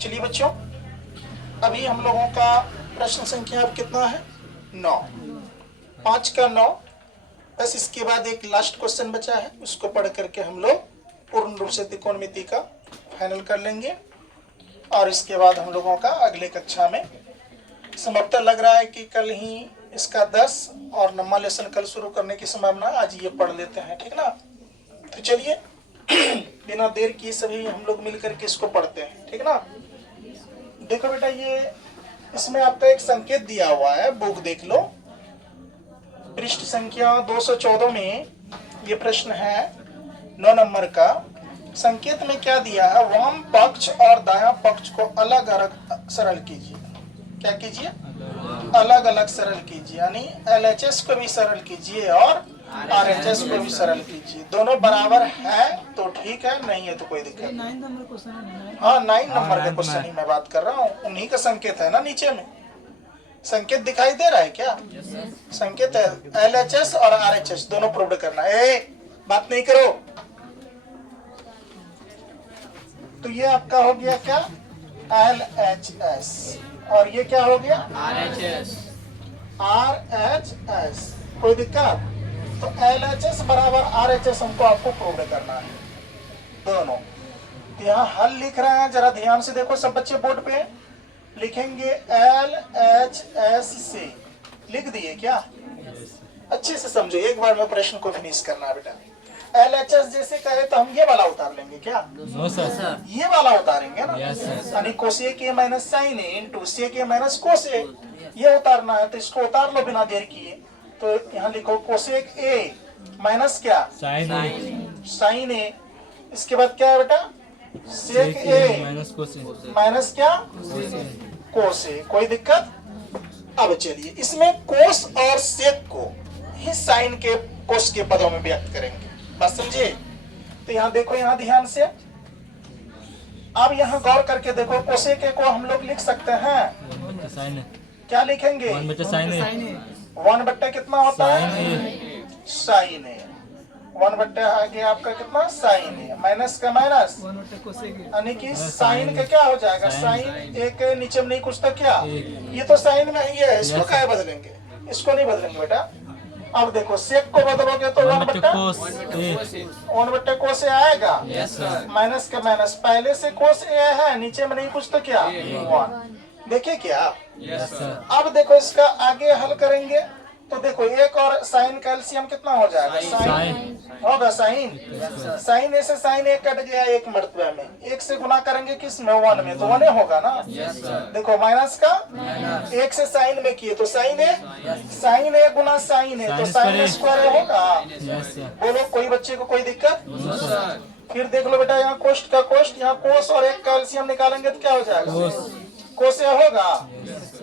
चलिए बच्चों, अभी हम लोगों का प्रश्न संख्या अब कितना है? 9। 5 का 9। बस इसके बाद एक लास्ट क्वेश्चन बचा है, उसको पढ़ करके हम लोग पूर्ण रूप से त्रिकोणमिति का फाइनल कर लेंगे और इसके बाद हम लोगों का अगले कक्षा में संभवतः लग रहा है कि कल ही इसका 10 और 9वां लेसन कल शुरू करने की संभावना, आज ये पढ़ लेते हैं, ठीक ना? तो चलिए बिना देर किए सभी हम लोग मिल करके इसको पढ़ते हैं, ठीक ना? देखो बेटा, ये इसमें आपका एक संकेत दिया हुआ है, बुक देख लो। पृष्ठ संख्या 214 में ये प्रश्न है 9 नंबर का। संकेत में क्या दिया है? वाम पक्ष और दायां पक्ष को अलग अलग सरल कीजिए। क्या कीजिए? अलग अलग सरल कीजिए, यानी LHS को भी सरल कीजिए और RHS को भी सरल कीजिए। दोनों बराबर है तो ठीक है, नहीं है तो कोई दिक्कत नहीं। 9 नंबर क्वेश्चन है। हाँ, 9 नंबर का क्वेश्चन ही मैं बात कर रहा हूँ, उन्हीं का संकेत है ना। नीचे में संकेत दिखाई दे रहा है क्या? संकेत है LHS और RHS दोनों प्रूव करना है। बात नहीं करो। तो ये आपका हो गया क्या? LHS और ये क्या हो गया? RHS। कोई दिक्कत? तो LHS बराबर RHS हमको आपको प्रूव करना है दोनों। यहाँ हल लिख रहे हैं, जरा ध्यान से देखो सब बच्चे। बोर्ड पे लिखेंगे LHS से। लिख दिए क्या? अच्छे से समझो, एक बार में प्रश्न को फिनिश करना है बेटा। LHS जैसे कहे तो हम ये वाला उतार लेंगे क्या? No sir. ये वाला उतारेंगे ना, यस सर। यानी cosec A minus sine A into sec A minus cosec, ये उतारना है। तो इसको उतार लो बिना देर किए। तो यहाँ लिखो कोसेक A माइनस क्या? Sine A। इसके बाद क्या है बेटा? Sec A minus cosec minus क्या? कोसे। कोई दिक्कत? अब चलिए इसमें कोस और सेक को ही साइन के कोस के पदों में व्यक्त करेंगे। बात समझे? तो यहाँ देखो, यहाँ ध्यान से। अब यहाँ गौर करके देखो, कोसेक को हम लोग लिख सकते हैं। साइन क्या लिखेंगे? 1 बटे साइन ए। 1 बट्टा कितना होता है? साइन ए। 1 बट्टा आगे आपका कितना? साइन ए। माइनस का माइनस, यानी कि साइन का क्या हो जाएगा? साइन एक नीचे में नहीं कुछ तो क्या? ये तो साइन में ही है, इसको क्या बदलेंगे? इसको नहीं बदलेंगे बेटा। अब देखो सेक को बदलोगे तो 1 बट्टा कोस ए आएगा। माइनस का माइनस, पहले से कोस ए है, नीचे में नहीं कुछ तो क्या? 1। देखिए क्या? अब देखो इसका आगे हल करेंगे तो देखो एक और साइन का एलसीएम कितना हो जाएगा? साइन होगा। साइन ए से साइन ए कट गया एक मर्तबे में। एक से गुना करेंगे किस में? 1 में, तो 1 होगा ना। देखो माइनस का एक से साइन में किए तो साइन ए गुना साइन ए, तो साइन स्क्वायर होगा। बोलो कोई बच्चे को कोई दिक्कत? फिर देख लो बेटा, यहाँ कोष्ट का कोष्ट, यहाँ कोस और एक का एलसीएम निकालेंगे तो क्या हो जाएगा? कोस ए होगा।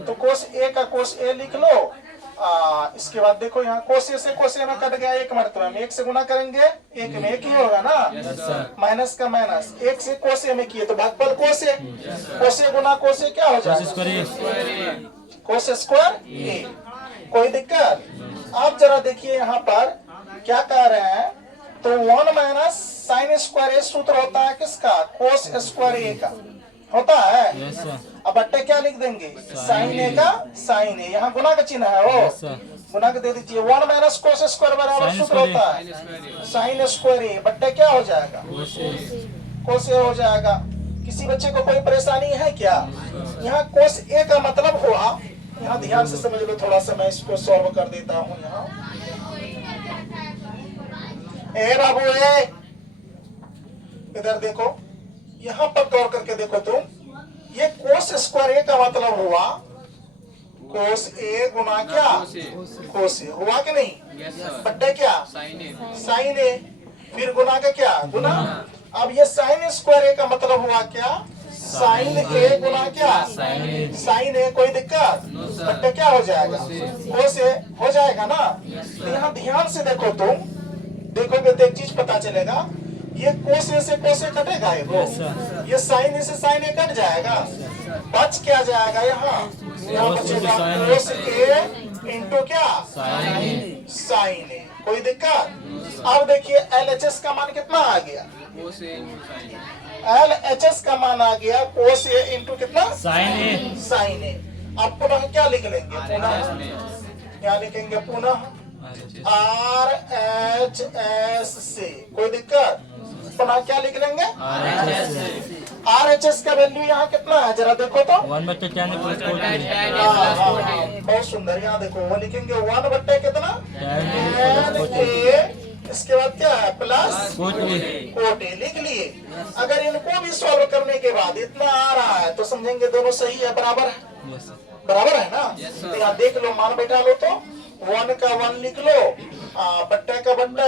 तो कोस ए का कोस ए लिख लो। इसके बाद देखो यहाँ कोसे से कोसे में कट गया एक मर्तबे में। एक से गुना करेंगे एक में, एक ही होगा ना। माइनस का माइनस, एक से कोसे में किए तो भागफल कोसे। कोसे गुना कोसे क्या हो जाएगा? कोसे स्क्वायर ए। कोई दिक्कत? आप जरा देखिए यहाँ पर क्या कह रहे हैं। तो 1 माइनस साइन स्क्वायर ए सूत्र होता है किसका? कोस स्क्वायर ए का होता है। अब बट्टे क्या लिख देंगे? साइन ए का साइन ए। यहाँ गुना का चिन्ह है, वो गुना का दे दीजिए। 1 माइनस कोस स्क्वायर बराबर सूत्र होता है साइन स्क्वायर ए। बट्टे क्या हो जाएगा? कोस ए हो जाएगा। किसी बच्चे को कोई परेशानी है क्या? यहाँ कोस ए का मतलब हुआ, यहाँ ध्यान से समझ लो थोड़ा सा, मैं इसको सॉल्व कर देता हूँ। यहाँ ए बाबू ए, इधर देखो, यहाँ पर गौर करके देखो तुम। ये कोस स्क्वायर ए का मतलब हुआ कोस ए गुना क्या? कोस ए। हुआ कि नहीं? बट्टे क्या? साइन ए। फिर गुना का क्या? गुना। अब ये साइन स्क्वायर ए का मतलब हुआ क्या? साइन ए गुना क्या? साइन ए। कोई दिक्कत? बट्टे क्या हो जाएगा? कोस ए हो जाएगा ना। तो यहाँ ध्यान से देखो तुम, देखोगे तो एक चीज पता चलेगा। ये कोस ए से कोस ए कटेगा, ये साइन ए से साइन ए कट जाएगा। बच क्या जाएगा? यहाँ बचेगा कोस ए इंटू क्या? साइन ए। कोई दिक्कत? अब देखिए LHS का मान कितना आ गया? LHS का मान आ गया cos A इंटू कितना साइन ए। साइन ए। अब पुनः क्या लिख लेंगे, पुनः क्या लिखेंगे, पुनः RHS से, कोई दिक्कत, पुनः क्या लिख लेंगे RHS का वैल्यू यहाँ कितना है जरा देखो तो 1/10 प्लस 14। बहुत सुंदर, यहाँ देखो वो लिखेंगे 1/, कितना 10A, इसके बाद क्या है प्लस कोटे लिख लिए। अगर इनको भी सॉल्व करने के बाद इतना आ रहा है तो समझेंगे दोनों सही है, बराबर है, बराबर है ना। तो यहाँ देख लो, मान बैठा लो तो 1 का 1 लिख लो, बट्टे का बट्टा,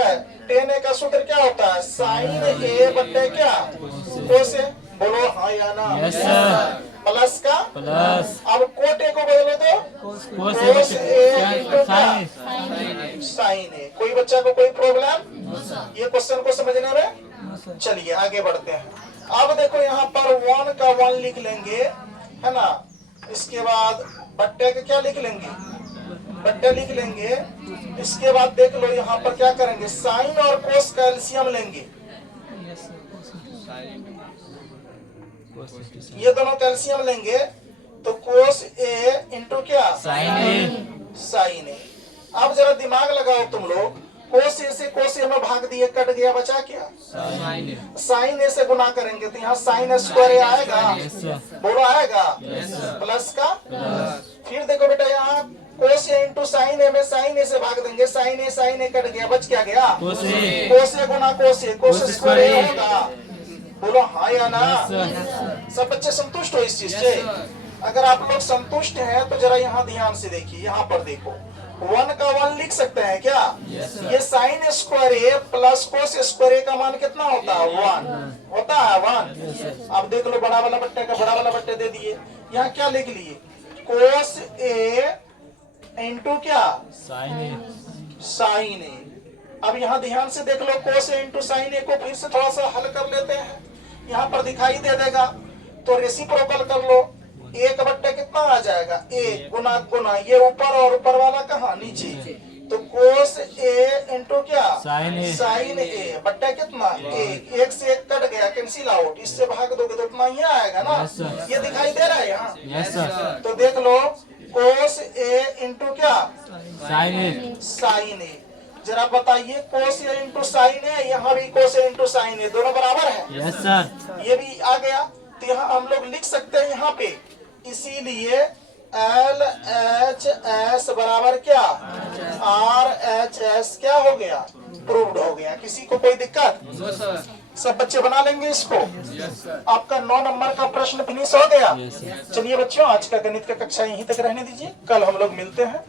10A का सूत्र क्या होता है, साइन ए बट्टे क्या कोस ए, बोलो हाँ या ना। Yes sir. प्लस का प्लस अब कोटे को बदलो तो कोस साइन ए। कोई बच्चा को कोई प्रॉब्लम ये क्वेश्चन को समझने में? चलिए आगे बढ़ते हैं। अब देखो यहाँ पर 1 का 1 लिख लेंगे, है ना, इसके बाद बट्टे का क्या लिख लेंगे, बट्टे लिख लेंगे। इसके बाद देख लो यहाँ पर क्या करेंगे, साइन और कोस का एलसीएम लेंगे, ये दोनों कैल्शियम लेंगे तो कोस ए इंटू क्या साइन ए। साइन ए। अब जरा दिमाग लगाओ तुम लोग, कोस ए से कोस ए में भाग दिए, कट गया, बचा क्या साइन ए से गुना करेंगे तो यहाँ साइन स्क्वायर ए आएगा, बोलो आएगा, प्लस का फिर देखो बेटा यहाँ कोस ए इंटू साइन ए में साइन ए से भाग देंगे, साइन ए कट गया, बच क्या गया कोस ए गुना कोस ए, कोस स्क्वायर ए होगा, बोलो हाँ या ना। सब बच्चे संतुष्ट हो इस चीज से? अगर आप लोग संतुष्ट हैं तो जरा यहाँ ध्यान से देखिए, यहाँ पर देखो 1 का 1 लिख सकते हैं क्या, ये साइन स्क्वायर ए प्लस कोस स्क्वायर ए का मान कितना होता है 1 होता है 1। अब देख लो बड़ा वाला बट्टे का बड़ा वाला बट्टे दे दिए, यहाँ क्या लिख लिए कोस ए इंटू क्या साइन ए। अब यहाँ ध्यान से देख लो, कोस ए इंटू साइन ए को फिर से थोड़ा सा हल कर लेते हैं, यहाँ पर दिखाई दे देगा तो रेसिप्रोकल कर लो, 1/, कितना आ जाएगा ए गुना गुना, ये ऊपर और ऊपर वाला कहाँ नीचे, तो कोस ए इंटू क्या साइन ए बट्टा कितना ए, 1 से 1 कट गया, कैंसिल आउट, इससे भाग दोगे तो उतना ही आएगा ना, ये दिखाई दे रहा है यहाँ। तो देख लो कोस ए इंटू क्या साइन ए। जरा बताइए कोस ए इंटू साइन ए, यहाँ भी कोस ए इंटू साइन ए, दोनों बराबर है। Yes sir. ये भी आ गया तो यहाँ हम लोग लिख सकते हैं यहाँ पे, इसीलिए LHS बराबर क्या RHS क्या हो गया, प्रूव्ड हो गया। किसी को कोई दिक्कत? सब बच्चे बना लेंगे इसको। आपका 9 नंबर का प्रश्न फिनिश हो गया। चलिए बच्चों, आज का गणित का कक्षा यहीं तक रहने दीजिए, कल हम लोग मिलते हैं,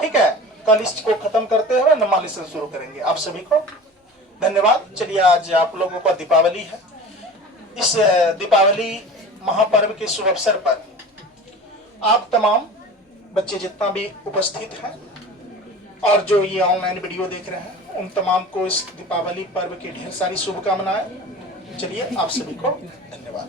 ठीक है। कल इसको खत्म करते हुए नॉर्मल लेसन शुरू करेंगे। आप सभी को धन्यवाद। चलिए, आज आप लोगों का दीपावली है। इस दीपावली महापर्व के शुभ अवसर पर आप तमाम बच्चे जितना भी उपस्थित हैं और जो ये ऑनलाइन वीडियो देख रहे हैं, उन तमाम को इस दीपावली पर्व की ढेर सारी शुभकामनाएं। चलिए, आप सभी को धन्यवाद।